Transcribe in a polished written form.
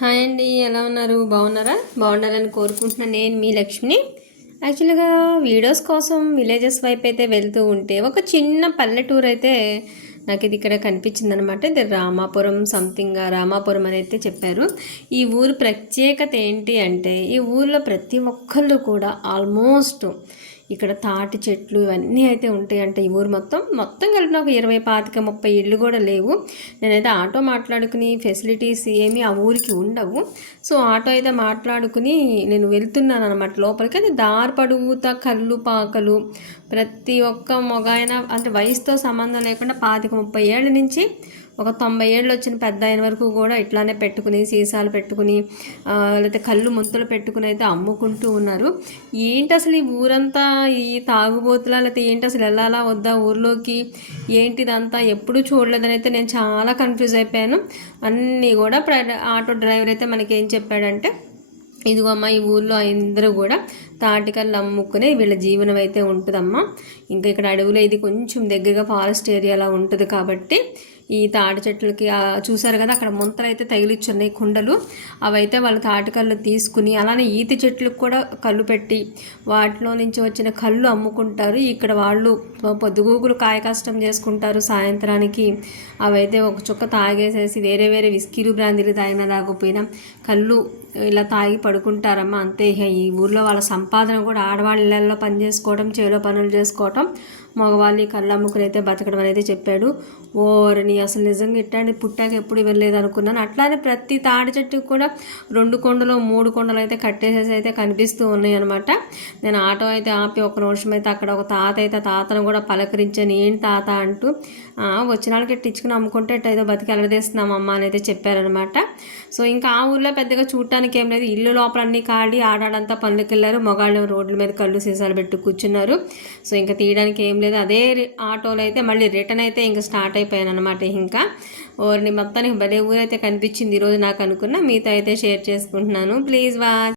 Hi అండి, ఎలా ఉన్నారు? బాగున్నారా? బాగుండాలని కోరుకుంటున్నాను. నేను మీ లక్ష్మిని. యాక్చువల్గా వీడియోస్ కోసం విలేజెస్ వైపు అయితే వెళ్తూ ఉంటే ఒక చిన్న పల్లెటూరు అయితే నాకు ఇది ఇక్కడ కనిపించింది అనమాట. ఇది రామాపురం సంథింగ్, రామాపురం అని అయితే చెప్పారు. ఈ ఊరు ప్రత్యేకత ఏంటి అంటే, ఈ ఊర్లో ప్రతి ఒక్కళ్ళు కూడా ఆల్మోస్ట్ ఇక్కడ తాటి చెట్లు ఇవన్నీ అయితే ఉంటాయి అంటే ఈ ఊరు మొత్తం మొత్తం కలిపిన ఒక 20, 25, 30 ఇళ్ళు కూడా లేవు. నేనైతే ఆటో మాట్లాడుకుని ఫెసిలిటీస్ ఏమీ ఆ ఊరికి ఉండవు. సో ఆటో అయితే మాట్లాడుకుని నేను వెళ్తున్నాను అనమాట లోపలికి. అది దారి పడుగుతా కళ్ళు పాకలు ప్రతి ఒక్క మొగాయన అంటే వయసుతో సంబంధం లేకుండా 25, 30 ఏళ్ళ నుంచి ఒక 90 ఏళ్ళు వచ్చిన పెద్ద అయిన వరకు కూడా ఇట్లానే పెట్టుకుని సీసాలు పెట్టుకుని లేకపోతే కళ్ళు ముంతలు పెట్టుకుని అయితే అమ్ముకుంటూ ఉన్నారు. ఏంటి అసలు ఈ ఊరంతా ఈ తాగుబోతులా లేకపోతే ఏంటి అసలు వెళ్ళాలా వద్దా ఊర్లోకి, ఏంటిదంతా ఎప్పుడూ చూడలేదని అయితే నేను చాలా కన్ఫ్యూజ్ అయిపోయాను. అన్నీ కూడా ఆటో డ్రైవర్ అయితే మనకి ఏం చెప్పాడంటే, ఇదిగో అమ్మ ఈ ఊళ్ళో అందరూ కూడా తాటికల్లు అమ్ముకునే వీళ్ళ జీవనం అయితే ఉంటుందమ్మా. ఇంకా ఇక్కడ అడవులో ఇది కొంచెం దగ్గరగా ఫారెస్ట్ ఏరియాలా ఉంటుంది కాబట్టి ఈ తాటి చెట్లకి చూసారు కదా అక్కడ ముంతలు అయితే తగిలిచ్చున్నాయి కుండలు, అవైతే వాళ్ళు తాటికల్లు తీసుకుని అలానే ఈతి చెట్లకు కూడా కళ్ళు పెట్టి వాటిలో నుంచి వచ్చిన కళ్ళు అమ్ముకుంటారు. ఇక్కడ వాళ్ళు పొద్దుగూకులు కాయ కష్టం చేసుకుంటారు. సాయంత్రానికి అవైతే ఒక చుక్క తాగేసేసి వేరే వేరే విస్కీలు బ్రాందీలు తాగినా తాగకపోయినా కళ్ళు ఇలా తాగి పడుకుంటారమ్మా. అంతే ఈ ఊర్లో వాళ్ళ సంపాదన కూడా ఆడవాళ్ళ ఇళ్ళల్లో పని చేసుకోవడం, చేలో పనులు చేసుకోవటం, మగవాళ్ళు కళ్ళు అమ్ముకుని అయితే బతకడం అనేది చెప్పాడు. ఓరని అసలు నిజంగా ఇట్లాంటి పుట్టాక ఎప్పుడు వెళ్ళలేదు అనుకున్నాను. అట్లానే ప్రతి తాడి చెట్టుకు కూడా 2 కొండలు 3 కొండలు అయితే కట్టేసేసి అయితే కనిపిస్తూ ఉన్నాయి అనమాట. నేను ఆటో అయితే ఆపి ఒక నిమిషం అయితే అక్కడ ఒక తాత అయితే తాతను కూడా పలకరించాను. ఏంటి తాత అంటూ, వచ్చిన వాళ్ళకి ఇచ్చుకుని అమ్ముకుంటే ఏదో బతికి ఎలడదీస్తున్నాం అమ్మ అని అయితే చెప్పారనమాట. సో ఇంకా ఆ ఊర్లో పెద్దగా చూడటానికి ఏం లేదు. ఇల్లు లోపల అన్నీ ఖాళీ, ఆడాడంతా పనులకి వెళ్ళారు. మొగాళ్ళు రోడ్ల మీద కళ్ళు సీసాలు పెట్టి కూర్చున్నారు. సో ఇంకా తీయడానికి ఏం లేదు. అదే ఆటోలో అయితే మళ్ళీ రిటర్న్ అయితే ఇంకా స్టార్ట్ అయిపోయాను అనమాట. ఇంకా ఓర్ని మొత్తానికి భలే ఊరైతే కనిపించింది ఈరోజు నాకు అనుకున్న. మీతో అయితే షేర్ చేసుకుంటున్నాను. Please watch.